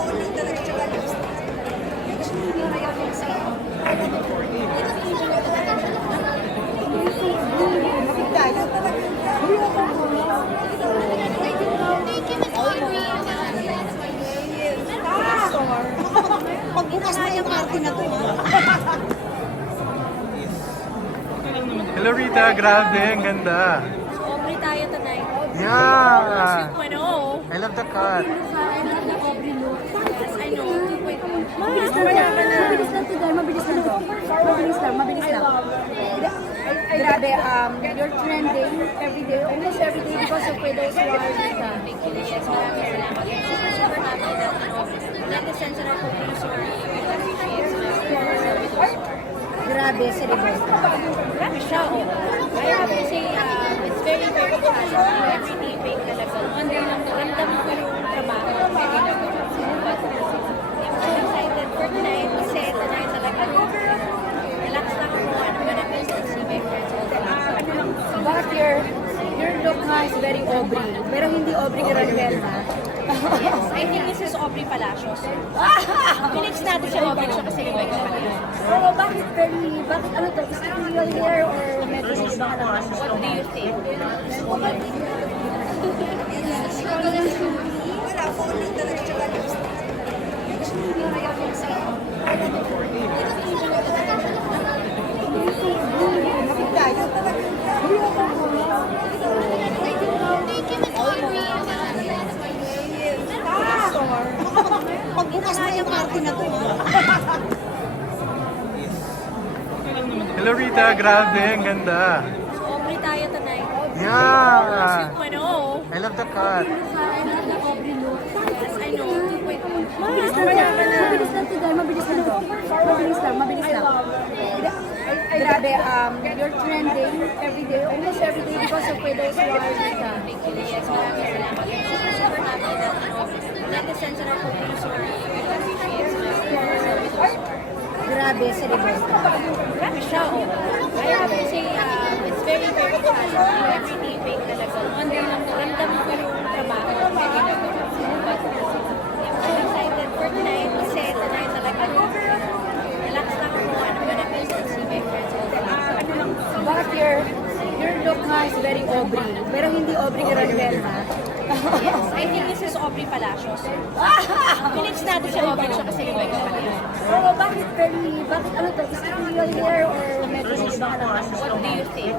phone lang talaga tsaka lipstick. Tayo talaga. Pagbukas mo yung party na to. Hello Rita, grabe, ang ganda. Aubrey tayo tonight. Yeah! 2.0. I love the cut. Yes, I know. 2.0. Mabilis lang to girl, mabilis lang to. Mabilis lang. Grabe, you're trending every day, almost every day because of Widows War. Thank you. Yes, maraming salamat. Super happy that netizens and our producer appreciates my work. Grabe, seryoso. Grabe siya, oh. I have to say, it's very, very challenging. Every day, big talaga. Ramdam ko yung trabaho na ginagawa. But I'm excited for tonight kasi tonight talaga relax lang ako. I'm gonna visit and see my friends all the time. But your look nga is very Aubrey. Pero hindi Aubrey Granel, ha? Yes, I think this is Aubrey Palacios. Pinix natin si Aubrey siya kasi yung Mike Palacios. Oo, bakit ano to? Is it real hair or medyo sa ibang naman? What do you think? Wala, phone lang talaga tsaka lipstick. Tayo talaga. Pagbukas mo yung party na to. Hello Rita, grabe, ang ganda. Aubrey tayo tonight. Yeah! 2.0. I love the cut. Yes, I know. 2.0. Mabilis lang to girl, mabilis lang to. Mabilis lang. Grabe, you're trending every day, almost every day because of Widows War. Thank you. Yes, maraming salamat. Super happy that netizens and our producer appreciates my work. Grabe, seryoso. Grabe siya, oh. I have to say, it's very, very challenging. Every day, big talaga. Ramdam ko yung trabaho na ginagawa. But I'm excited for tonight kasi tonight talaga relax lang ako. I'm gonna visit and see my friends all the time. But your look nga is very Aubrey. Pero hindi Aubrey Granel, ha? Yes, I think this is Aubrey Palacios. Pinix natin si Aubrey siya kasi yung Mike Palacios. Oo, bakit ano to? Is it real hair or medyo sa ibang naman? What do you think?